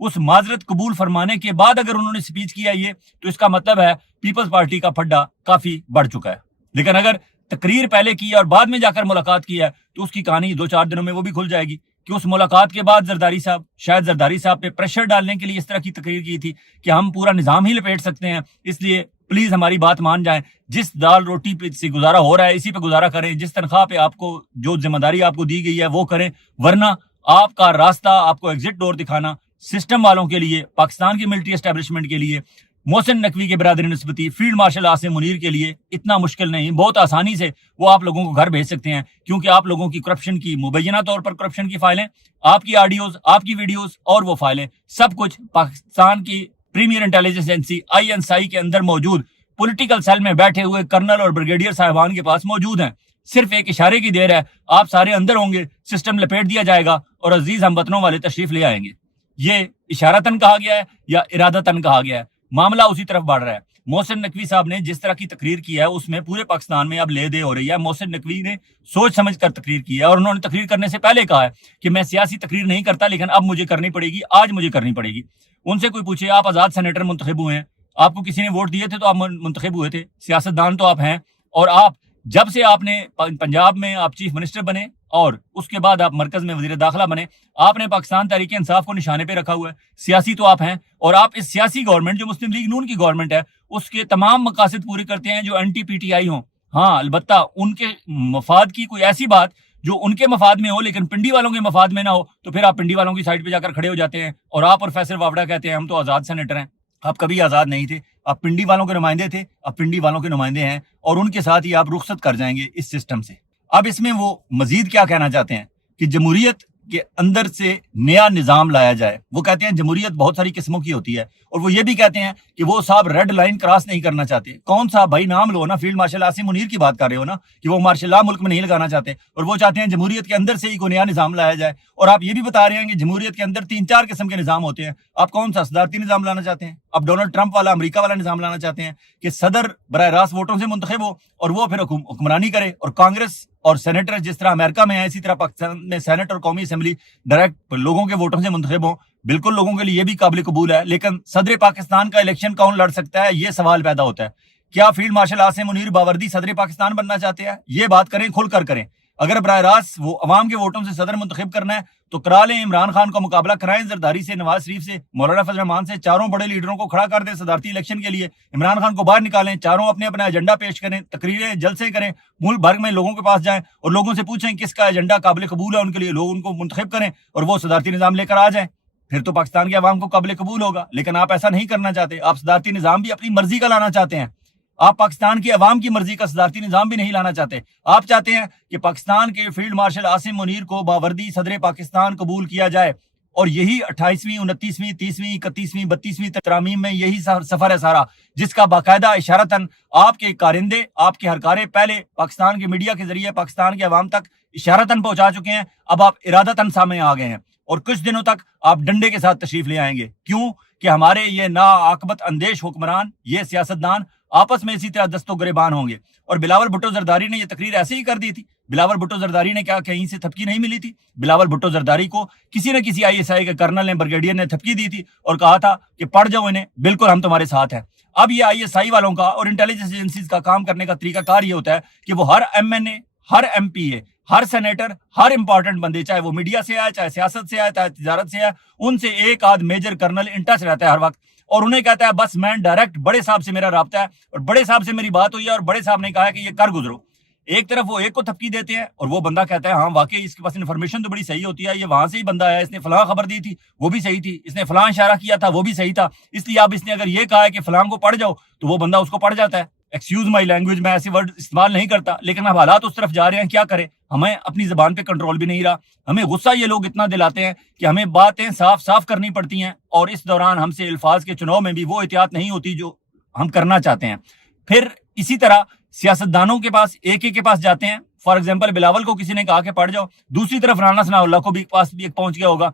اس معذرت قبول فرمانے کے بعد اگر انہوں نے سپیچ کیا یہ تو اس کا مطلب ہے پیپلز پارٹی کا پھڈا کافی بڑھ چکا ہے. لیکن اگر تقریر پہلے کی ہے اور بعد میں جا کر ملاقات کی ہے تو اس کی کہانی 2-4 دنوں میں وہ بھی کھل جائے گی کہ اس ملاقات کے بعد زرداری صاحب پہ پریشر ڈالنے کے لیے اس طرح کی تقریر کی تھی کہ ہم پورا نظام ہی لپیٹ سکتے ہیں, اس لیے پلیز ہماری بات مان جائیں, جس دال روٹی پہ سے گزارا ہو رہا ہے اسی پہ گزارا کریں, جس تنخواہ پہ آپ کو جو ذمہ داری آپ کو دی گئی ہے وہ کریں, ورنہ آپ کا راستہ, آپ کو ایگزٹ ڈور دکھانا سسٹم والوں کے لیے, پاکستان کی ملٹری اسٹیبلشمنٹ کے لیے, محسن نقوی کے برادری نسبتی فیلڈ مارشل عاصم منیر کے لیے اتنا مشکل نہیں, بہت آسانی سے وہ آپ لوگوں کو گھر بھیج سکتے ہیں, کیونکہ آپ لوگوں کی کرپشن کی مبینہ طور پر کرپشن کی فائلیں, آپ کی آڈیوز, آپ کی ویڈیوز اور وہ فائلیں سب کچھ پاکستان کی پریمیئر انٹیلیجنس ایجنسی INSI کے اندر موجود پولیٹیکل سیل میں بیٹھے ہوئے کرنل اور بریگیڈیئر صاحبان کے پاس موجود ہیں. صرف ایک اشارے کی دیر ہے, آپ سارے اندر ہوں گے, سسٹم لپیٹ دیا جائے گا اور عزیز ہم وطنوں والے تشریف لے آئیں گے. یہ اشارتاً کہا گیا ہے یا ارادتاً کہا گیا ہے, معاملہ اسی طرف بڑھ رہا ہے. محسن نقوی صاحب نے جس طرح کی تقریر کی ہے اس میں پورے پاکستان میں اب لے دے ہو رہی ہے. محسن نقوی نے سوچ سمجھ کر تقریر کی ہے اور انہوں نے تقریر کرنے سے پہلے کہا ہے کہ میں سیاسی تقریر نہیں کرتا, لیکن اب مجھے کرنی پڑے گی, آج مجھے کرنی پڑے گی. ان سے کوئی پوچھے آپ آزاد سینیٹر منتخب ہوئے ہیں, آپ کو کسی نے ووٹ دیے تھے تو آپ منتخب ہوئے تھے, سیاستدان تو آپ ہیں, اور آپ جب سے آپ نے پنجاب میں آپ چیف منسٹر بنے اور اس کے بعد آپ مرکز میں وزیر داخلہ بنے, آپ نے پاکستان تحریک انصاف کو نشانے پہ رکھا ہوا ہے. سیاسی تو آپ ہیں, اور آپ اس سیاسی گورنمنٹ جو مسلم لیگ نون کی گورنمنٹ ہے اس کے تمام مقاصد پورے کرتے ہیں جو اینٹی PTI ہوں. ہاں البتہ ان کے مفاد کی کوئی ایسی بات جو ان کے مفاد میں ہو لیکن پنڈی والوں کے مفاد میں نہ ہو تو پھر آپ پنڈی والوں کی سائڈ پہ جا کر کھڑے ہو جاتے ہیں, اور آپ اور فیصل واوڑا کہتے ہیں ہم تو آزاد سینیٹر ہیں. آپ کبھی آزاد نہیں تھے, آپ پنڈی والوں کے نمائندے تھے, آپ پنڈی والوں کے نمائندے ہیں, اور ان کے ساتھ ہی آپ رخصت کر جائیں گے اس سسٹم سے. اب اس میں وہ مزید کیا کہنا چاہتے ہیں کہ جمہوریت کے اندر سے نیا نظام لایا جائے. وہ کہتے ہیں جمہوریت بہت ساری قسموں کی ہوتی ہے, اور وہ یہ بھی کہتے ہیں کہ وہ صاحب ریڈ لائن کراس نہیں کرنا چاہتے. کون صاحب بھائی نام لو نا, فیلڈ مارشل عاصم منیر کی بات کر رہے ہو نا کہ وہ مارشل لا ملک میں نہیں لگانا چاہتے, اور وہ چاہتے ہیں جمہوریت کے اندر سے ہی کوئی نیا نظام لایا جائے. اور آپ یہ بھی بتا رہے ہیں کہ جمہوریت کے اندر 3-4 قسم کے نظام ہوتے ہیں. آپ کون سا صدارتی نظام لانا چاہتے ہیں؟ آپ ڈونلڈ ٹرمپ والا امریکہ والا نظام لانا چاہتے ہیں کہ صدر براہ راست ووٹوں سے منتخب ہو اور وہ پھر حکمرانی کرے, اور کانگریس اور سینیٹر جس طرح امریکہ میں ہے اسی طرح پاکستان میں سینٹ اور قومی اسمبلی ڈائریکٹ لوگوں کے ووٹوں سے منتخب ہوں. بالکل لوگوں کے لیے یہ بھی قابل قبول ہے, لیکن صدر پاکستان کا الیکشن کون لڑ سکتا ہے یہ سوال پیدا ہوتا ہے. کیا فیلڈ مارشل عاصم منیر باوردی صدر پاکستان بننا چاہتے ہیں؟ یہ بات کریں, کھل کر کریں. اگر براہ راست وہ عوام کے ووٹوں سے صدر منتخب کرنا ہے تو کرا لیں, عمران خان کو مقابلہ کرائیں زرداری سے, نواز شریف سے, مولانا فضل الرحمان سے, چاروں بڑے لیڈروں کو کھڑا کر دیں صدارتی الیکشن کے لیے. عمران خان کو باہر نکالیں, چاروں اپنے اپنا ایجنڈا پیش کریں, تقریریں جلسے کریں, ملک بھر میں لوگوں کے پاس جائیں اور لوگوں سے پوچھیں کس کا ایجنڈا قابل قبول ہے ان کے لیے, لوگ ان کو منتخب کریں اور وہ صدارتی نظام لے کر آ جائیں. پھر تو پاکستان کے عوام کو قابل قبول ہوگا. لیکن آپ ایسا نہیں کرنا چاہتے, آپ صدارتی نظام بھی اپنی مرضی کا لانا چاہتے ہیں. آپ پاکستان کی عوام کی مرضی کا صدارتی نظام بھی نہیں لانا چاہتے. آپ چاہتے ہیں کہ پاکستان کے فیلڈ مارشل عاصم منیر کو باوردی صدر پاکستان قبول کیا جائے, اور یہی 28ویں 29ویں 30ویں 31ویں 32ویں ترامیم میں یہی سفر ہے سارا, جس کا باقاعدہ اشارتاً آپ کے کارندے, آپ کے ہرکارے پہلے پاکستان کے میڈیا کے ذریعے پاکستان کے عوام تک اشارتاً پہنچا چکے ہیں. اب آپ ارادتاً سامنے آ گئے ہیں اور کچھ دنوں تک آپ ڈنڈے کے ساتھ تشریف لے آئیں گے. کیوں کہ ہمارے یہ ناعاقبت اندیش حکمران, یہ سیاستدان آپس میں اسی طرح دست و گریبان ہوں گے. اور بلاول بھٹو زرداری نے یہ تقریر ایسے ہی کر دی تھی. بلاول بھٹو زرداری نے کیا کہیں سے تھپکی نہیں ملی تھی؟ بلاول بھٹو زرداری کو کسی نہ کسی ISI کے کرنل نے, بریگیڈیئر نے تھپکی دی تھی اور کہا تھا کہ پڑھ جاؤ انہیں, بالکل ہم تمہارے ساتھ ہیں. اب یہ ISI والوں کا اور انٹیلیجنس ایجنسیز کا کام کرنے کا طریقہ کار یہ ہوتا ہے کہ وہ ہر MNA, ہر MPA, ہر سینیٹر, ہر امپورٹنٹ بندے, چاہے وہ میڈیا سے آئے, چاہے سیاست سے آئے, چاہے تجارت سے آئے, ان سے ایک آدھ میجر کرنل ان ٹچ رہتا ہے ہر وقت, اور انہیں کہتا ہے بس میں ڈائریکٹ بڑے صاحب سے میرا رابطہ ہے اور بڑے صاحب سے میری بات ہوئی ہے اور بڑے صاحب نے کہا ہے کہ یہ کر گزرو. ایک طرف وہ ایک کو تھپکی دیتے ہیں اور وہ بندہ کہتا ہے ہاں واقعی اس کے پاس انفارمیشن تو بڑی صحیح ہوتی ہے, یہ وہاں سے ہی بندہ آیا, اس نے فلاں خبر دی تھی وہ بھی صحیح تھی, اس نے فلاں اشارہ کیا تھا وہ بھی صحیح تھا, اس لیے اب اس نے اگر یہ کہا ہے کہ فلاں کو پڑھ جاؤ تو وہ بندہ اس کو پڑھ جاتا ہے. ایکسکیوز مائی لینگویج, میں ایسے ورڈ استعمال نہیں کرتا, لیکن اب حالات اس طرف جا رہے ہیں, کیا کریں, ہمیں اپنی زبان پہ کنٹرول بھی نہیں رہا. ہمیں غصہ یہ لوگ اتنا دلاتے ہیں کہ ہمیں باتیں صاف صاف کرنی پڑتی ہیں, اور اس دوران ہم سے الفاظ کے چناؤ میں بھی وہ احتیاط نہیں ہوتی جو ہم کرنا چاہتے ہیں. پھر اسی طرح سیاستدانوں کے پاس ایک ایک کے پاس جاتے ہیں. فار ایگزامپل بلاول کو کسی نے کہا کہ پڑھ جاؤ, دوسری طرف رانا ثناء اللہ کو بھی پاس بھی ایک پہنچ گیا ہوگا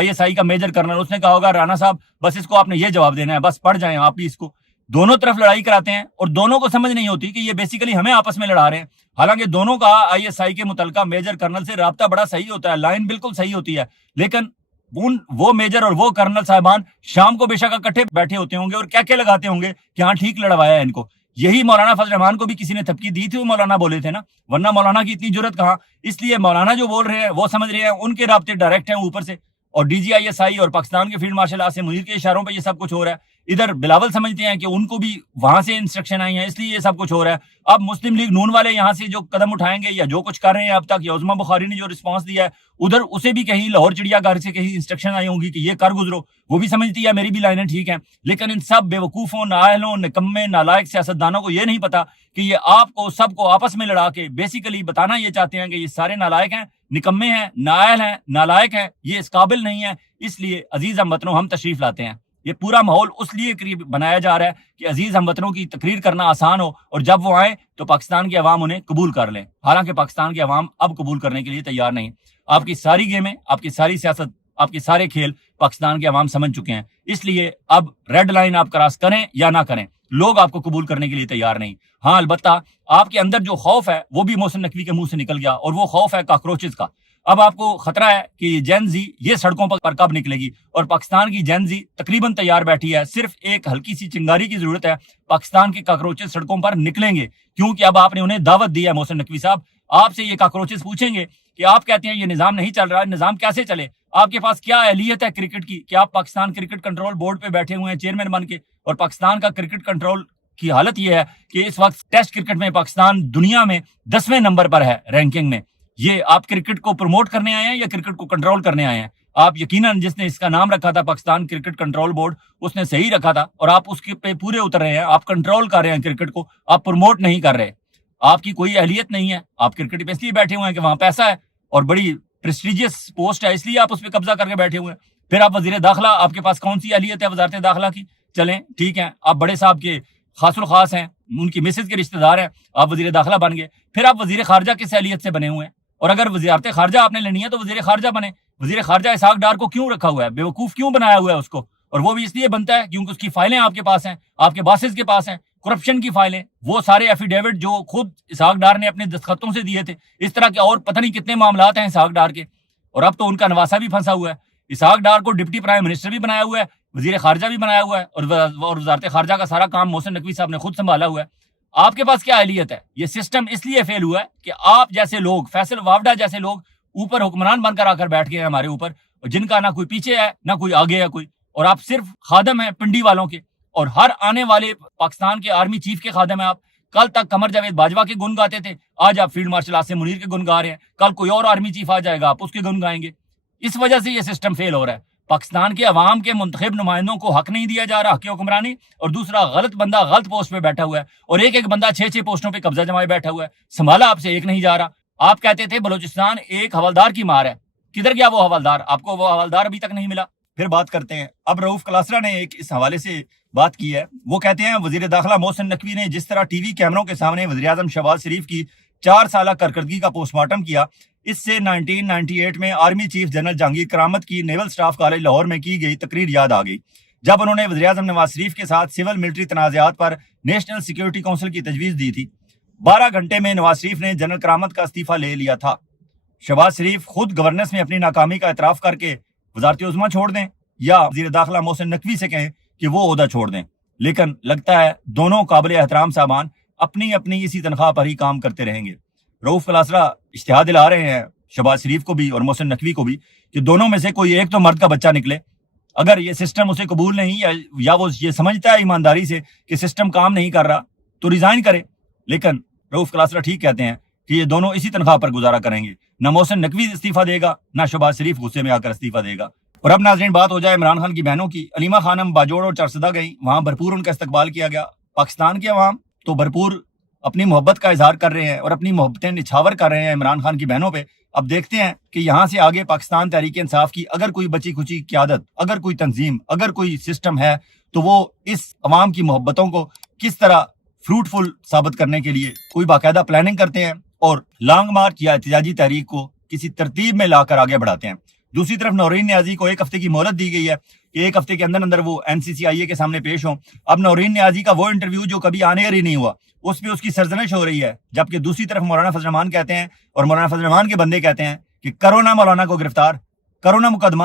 ISI کا میجر کرنل, اس نے کہا ہوگا رانا صاحب بس اس کو آپ نے یہ جواب دینا ہے, بس پڑھ جائیں آپ بھی اس کو. دونوں طرف لڑائی کراتے ہیں اور دونوں کو سمجھ نہیں ہوتی کہ یہ بیسیکلی ہمیں آپس میں لڑا رہے ہیں. حالانکہ دونوں کا ISI کے متعلقہ میجر کرنل سے رابطہ بڑا صحیح ہوتا ہے, لائن بالکل صحیح ہوتی ہے, لیکن وہ میجر اور وہ کرنل صاحبان شام کو بے شک اکٹھے بیٹھے ہوتے ہوں گے اور کیا لگاتے ہوں گے کہ ہاں ٹھیک لڑوایا ہے ان کو. یہی مولانا فضل الرحمان کو بھی کسی نے تھپکی دی تھی, وہ مولانا بولے تھے نا, ورنہ مولانا کی اتنی جرت کہاں. اس لیے مولانا جو بول رہے ہیں وہ سمجھ رہے ہیں ان کے رابطے ڈائریکٹ ہیں اوپر سے, اور D G I S I اور پاکستان کے فیلڈ مارشل عاصم منیر کے اشاروں پہ یہ سب کچھ ہو رہا ہے. ادھر بلاول سمجھتے ہیں کہ ان کو بھی وہاں سے انسٹرکشن آئی ہیں, اس لیے یہ سب کچھ ہو رہا ہے. اب مسلم لیگ نون والے یہاں سے جو قدم اٹھائیں گے یا جو کچھ کر رہے ہیں اب تک, یا عظما بخاری نے جو رسپانس دیا ہے ادھر, اسے بھی کہیں لاہور چڑیا گھر سے کہیں انسٹرکشن آئی ہوں گی کہ یہ کر گزرو. وہ بھی سمجھتی ہے میری بھی لائنیں ٹھیک ہیں, لیکن ان سب بے وقوفوں, نااہلوں, نکمے, نالائق سیاستدانوں کو یہ نہیں پتا کہ یہ آپ کو سب کو آپس میں لڑا کے بیسیکلی بتانا یہ چاہتے ہیں کہ یہ سارے نالائق ہیں, نکمے ہیں, نااہل ہیں, نالائق ہیں, یہ اس قابل نہیں ہے. اس لیے عزیز ہم وطنوں ہم تشریف لاتے ہیں. یہ پورا ماحول اس لیے قریب بنایا جا رہا ہے کہ عزیز ہم وطنوں کی تقریر کرنا آسان ہو, اور جب وہ آئیں تو پاکستان کی عوام انہیں قبول کر لیں. حالانکہ پاکستان کی عوام اب قبول کرنے کے لیے تیار نہیں. آپ کی ساری گیمیں, آپ کی ساری سیاست, آپ کے سارے کھیل پاکستان کے عوام سمجھ چکے ہیں. اس لیے اب ریڈ لائن آپ کراس کریں یا نہ کریں, لوگ آپ کو قبول کرنے کے لیے تیار نہیں. ہاں البتہ آپ کے اندر جو خوف ہے وہ بھی محسن نقوی کے منہ سے نکل گیا, اور وہ خوف ہے کاکروچز کا. اب آپ کو خطرہ ہے کہ جین زی یہ سڑکوں پر کب نکلے گی, اور پاکستان کی جین زی تقریباً تیار بیٹھی ہے. صرف ایک ہلکی سی چنگاری کی ضرورت ہے, پاکستان کے کاکروچز سڑکوں پر نکلیں گے, کیونکہ اب آپ نے انہیں دعوت دی ہے. محسن نقوی صاحب, آپ سے یہ کاکروچز پوچھیں گے کہ آپ کہتے ہیں یہ نظام نہیں چل رہا, نظام کیسے چلے, آپ کے پاس کیا اہلیت ہے کرکٹ کی کہ آپ پاکستان کرکٹ کنٹرول بورڈ پہ بیٹھے ہوئے ہیں چیئرمین بن کے, اور پاکستان کا کرکٹ کنٹرول کی حالت یہ ہے کہ اس وقت ٹیسٹ کرکٹ میں پاکستان دنیا میں 10ویں نمبر پر ہے رینکنگ میں. یہ آپ کرکٹ کو پروموٹ کرنے آئے ہیں یا کرکٹ کو کنٹرول کرنے آئے ہیں؟ آپ یقیناً جس نے اس کا نام رکھا تھا پاکستان کرکٹ کنٹرول بورڈ, اس نے صحیح رکھا تھا, اور آپ اس کے پہ پورے اتر رہے ہیں. آپ کنٹرول کر رہے ہیں کرکٹ کو, آپ پروموٹ نہیں کر رہے. آپ کی کوئی اہلیت نہیں ہے, آپ کرکٹ پہ اس لیے بیٹھے ہوئے ہیں کہ وہاں پیسہ ہے اور بڑی پریسٹیجیس پوسٹ ہے, اس لیے آپ اس پہ قبضہ کر کے بیٹھے ہوئے ہیں. پھر آپ وزیر داخلہ, آپ کے پاس کون سی اہلیت ہے وزارت داخلہ کی؟ چلیں ٹھیک ہے, آپ بڑے صاحب کے خاص الخاص ہیں, ان کی مسز کے رشتہ دار ہیں, آپ وزیر داخلہ بن گئے. پھر آپ وزیر خارجہ کس اہلیت سے بنے ہوئے ہیں؟ اور اگر وزارت خارجہ آپ نے لینی ہے تو وزیر خارجہ بنے. وزیر خارجہ اسحاق ڈار کو کیوں رکھا ہوا ہے, بیوقوف کیوں بنایا ہوا ہے اس کو؟ اور وہ بھی اس لیے بنتا ہے کیونکہ اس کی فائلیں آپ کے پاس ہیں, آپ کے باسز کے پاس ہیں, کرپشن کی فائلیں, وہ سارے ایفیڈیوٹ جو خود اسحاق ڈار نے اپنے دستخطوں سے دیے تھے. اس طرح کے اور پتہ نہیں کتنے معاملات ہیں اسحاق ڈار کے, اور اب تو ان کا نواسا بھی پھنسا ہوا ہے. اسحاق ڈار کو ڈپٹی پرائم منسٹر بھی بنایا ہوا ہے, وزیر خارجہ بھی بنایا ہوا ہے, اور وزارت خارجہ کا سارا کام محسن نقوی صاحب نے خود سنبھالا ہوا ہے. آپ کے پاس کیا اہلیت ہے؟ یہ سسٹم اس لیے فیل ہوا ہے کہ آپ جیسے لوگ, فیصل واوڈا جیسے لوگ اوپر حکمران بن کر آ کر بیٹھ گئے ہیں ہمارے اوپر, جن کا نہ کوئی پیچھے ہے نہ کوئی آگے ہے کوئی, اور آپ صرف خادم ہیں پنڈی والوں کے, اور ہر آنے والے پاکستان کے آرمی چیف کے خادم ہیں آپ. کل تک قمر جاوید باجوہ کے گن گاتے تھے, آج آپ فیلڈ مارشل عاصم منیر کے گن گا رہے ہیں. کل کوئی اور آرمی چیف آ جائے گا, آپ اس کے گن گائیں گے. اس وجہ سے یہ سسٹم فیل ہو رہا ہے. پاکستان کے عوام کے منتخب نمائندوں کو حق نہیں دیا جا رہا حق حکمرانی, اور دوسرا غلط بندہ غلط پوسٹ پہ بیٹھا ہوا ہے, اور ایک بندہ 6 پوسٹوں پہ قبضہ جمائے بیٹھا ہوا ہے. سنبھالا آپ سے ایک نہیں جا رہا. آپ کہتے تھے بلوچستان ایک حوالدار کی مار ہے, کدھر گیا وہ حوالدار؟ آپ کو وہ حوالدار ابھی تک نہیں ملا. پھر بات کرتے ہیں, اب رؤوف کلاسرا نے ایک اس حوالے سے بات کی ہے. وہ کہتے ہیں وزیر داخلہ محسن نقوی نے جس طرح ٹی وی کیمروں کے سامنے وزیراعظم شہباز شریف کی 4 سالہ کارکردگی کا پوسٹ مارٹم کیا, اس سے 1998 میں آرمی چیف جنرل جہانگیر کرامت کی نیول سٹاف کالج لاہور میں کی گئی تقریر یاد آ گئی, جب انہوں نے وزیراعظم نواز شریف کے ساتھ سول ملٹری تنازعات پر نیشنل سیکیورٹی کونسل کی تجویز دی تھی. 12 گھنٹے میں نواز شریف نے جنرل کرامت کا استعفیٰ لے لیا تھا. شہباز شریف خود گورننس میں اپنی ناکامی کا اعتراف کر کے وزارت عظمیٰ چھوڑ دیں, یا وزیر داخلہ محسن نقوی سے کہیں کہ وہ عہدہ چھوڑ دیں. لیکن لگتا ہے دونوں قابل احترام صاحبان اپنی اپنی اسی تنخواہ پر ہی کام کرتے رہیں گے. رؤوف کلاسرا اشتہار دلا رہے ہیں شہباز شریف کو بھی اور محسن نقوی کو بھی کہ دونوں میں سے کوئی ایک تو مرد کا بچہ نکلے. اگر یہ سسٹم اسے قبول نہیں, یا وہ یہ سمجھتا ہے ایمانداری سے کہ سسٹم کام نہیں کر رہا, تو ریزائن کرے. لیکن رؤوف کلاسرا ٹھیک کہتے ہیں کہ یہ دونوں اسی تنخواہ پر گزارا کریں گے. نہ محسن نقوی استعفیٰ دے گا, نہ شہباز شریف غصے میں آ کر استعفیٰ دے گا. اور اب ناظرین بات ہو جائے عمران خان کی بہنوں کی. علیمہ خانم باجوڑ اور چارسدہ گئیں, وہاں بھرپور ان کا استقبال کیا گیا. پاکستان کے عوام تو بھرپور اپنی محبت کا اظہار کر رہے ہیں اور اپنی محبتیں نچھاور کر رہے ہیں عمران خان کی بہنوں پہ. اب دیکھتے ہیں کہ یہاں سے آگے پاکستان تحریک انصاف کی اگر کوئی بچی کچی قیادت, اگر کوئی تنظیم, اگر کوئی سسٹم ہے, تو وہ اس عوام کی محبتوں کو کس طرح فروٹفل ثابت کرنے کے لیے کوئی باقاعدہ پلاننگ کرتے ہیں اور لانگ مارچ یا احتجاجی تحریک کو کسی ترتیب میں لا کر آگے بڑھاتے ہیں. دوسری طرف نورین نیازی کو 1 ہفتے کی مہلت دی گئی ہے کہ 1 ہفتے کے اندر وہ NCCIA کے سامنے پیش ہوں. اب نورین نیازی کا وہ انٹرویو جو کبھی آنے ہی نہیں ہوا, اس پہ اس کی سرزنش ہو رہی ہے, جبکہ دوسری طرف مولانا فضل الرحمان کہتے ہیں اور مولانا فضل الرحمان کے بندے کہتے ہیں کہ کرو نا مولانا کو گرفتار, کرو نا مقدمہ,